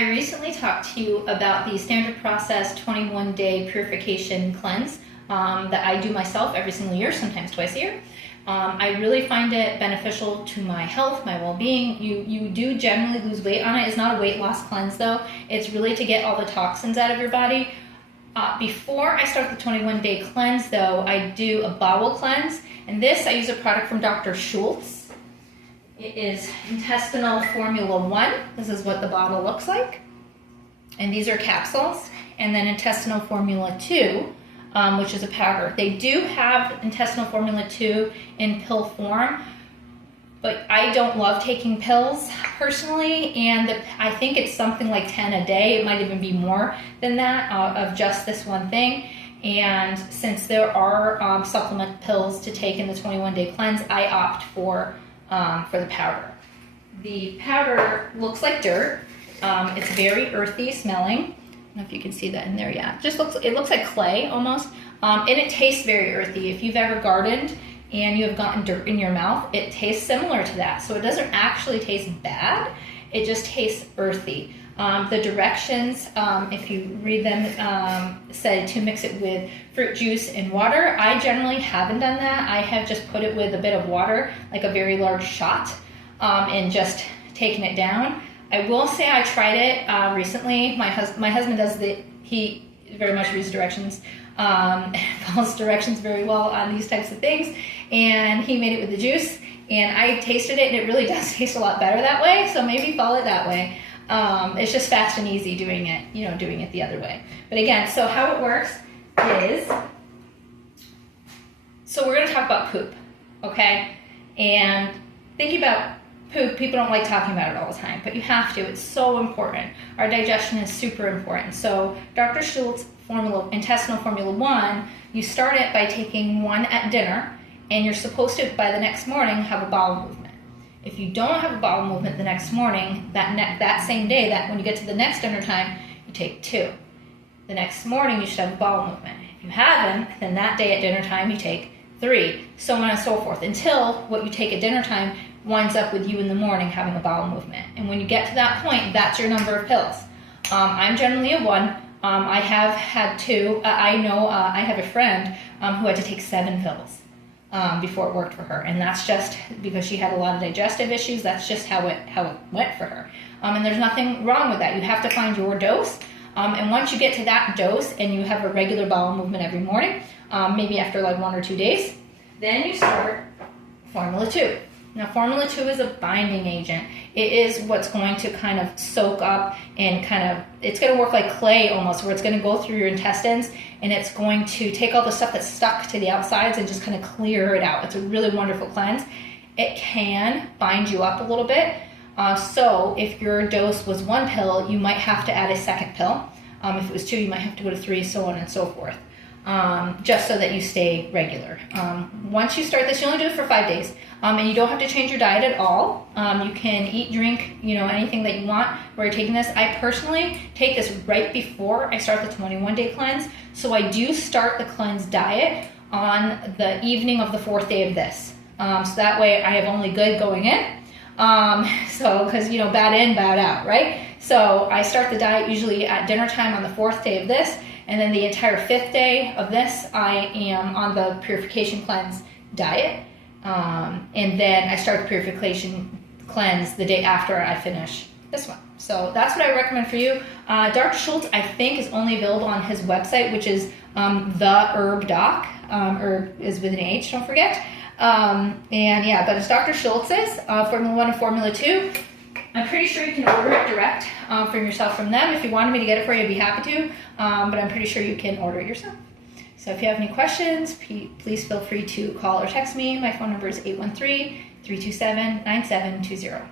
I recently talked to you about the standard process 21-day purification cleanse that I do myself every single year, sometimes twice a year. I really find it beneficial to my health, my well-being. You do generally lose weight on it. It's not a weight loss cleanse though. It's really to get all the toxins out of your body. Before I start the 21-day cleanse though, I do a bowel cleanse. And this, I use a product from Dr. Schultz. It is Intestinal Formula 1. This is what the bottle looks like. And these are capsules. And then Intestinal Formula 2, which is a powder. They do have Intestinal Formula 2 in pill form, but I don't love taking pills personally, and I think it's something like 10 a day. It might even be more than that of just this one thing. And since there are supplement pills to take in the 21-day cleanse, I opt for the powder. The powder looks like dirt. It's very earthy smelling. I don't know if you can see that in there. Yeah, it looks like clay almost, and it tastes very earthy. If you've ever gardened and you have gotten dirt in your mouth, it tastes similar to that. So it doesn't actually taste bad. It just tastes earthy. The directions, if you read them, say to mix it with fruit juice and water. I generally haven't done that. I have just put it with a bit of water, like a very large shot, and just taken it down. I will say I tried it recently. My husband does he very much reads directions, follows directions very well on these types of things, and he made it with the juice, and I tasted it, and it really does taste a lot better that way, so maybe follow it that way. It's just fast and easy doing it the other way. But again, so how it works is, so we're going to talk about poop, okay? And thinking about poop, people don't like talking about it all the time, but you have to. It's so important. Our digestion is super important. So Dr. Schultz Intestinal Formula 1, you start it by taking one at dinner, and you're supposed to, by the next morning, have a bowel movement. If you don't have a bowel movement the next morning, that same day, that when you get to the next dinner time, you take 2. The next morning, you should have a bowel movement. If you haven't, then that day at dinner time, you take 3, so on and so forth, until what you take at dinner time winds up with you in the morning having a bowel movement. And when you get to that point, that's your number of pills. I'm generally a 1. I have had 2. I know I have a friend who had to take 7 pills. Before it worked for her, and that's just because she had a lot of digestive issues. That's just how it went for her, and there's nothing wrong with that. You have to find your dose, and once you get to that dose and you have a regular bowel movement every morning, maybe after like 1 or 2 days, then you start Formula 2. Now, Formula 2 is a binding agent. It is what's going to kind of soak up and it's going to work like clay almost, where it's going to go through your intestines, and it's going to take all the stuff that's stuck to the outsides and just kind of clear it out. It's a really wonderful cleanse. It can bind you up a little bit. So if your dose was 1 pill, you might have to add a second pill. If it was 2, you might have to go to 3, so on and so forth. Just so that you stay regular. Once you start this, you only do it for 5 days, and you don't have to change your diet at all. You can eat, drink, anything that you want while you're taking this. I personally take this right before I start the 21-day cleanse, so I do start the cleanse diet on the evening of the 4th day of this. So that way I have only good going in, because bad in, bad out, right? So I start the diet usually at dinner time on the 4th day of this, and then the entire 5th day of this, I am on the purification cleanse diet. And then I start the purification cleanse the day after I finish this one. So that's what I recommend for you. Dr. Schultz, I think, is only available on his website, which is the Herb Doc. Herb is with an H, don't forget. And yeah, but it's Dr. Schultz's Formula 1 and Formula 2. I'm pretty sure you can order it direct from yourself from them. If you wanted me to get it for you, I'd be happy to, but I'm pretty sure you can order it yourself. So if you have any questions, please feel free to call or text me. My phone number is 813-327-9720.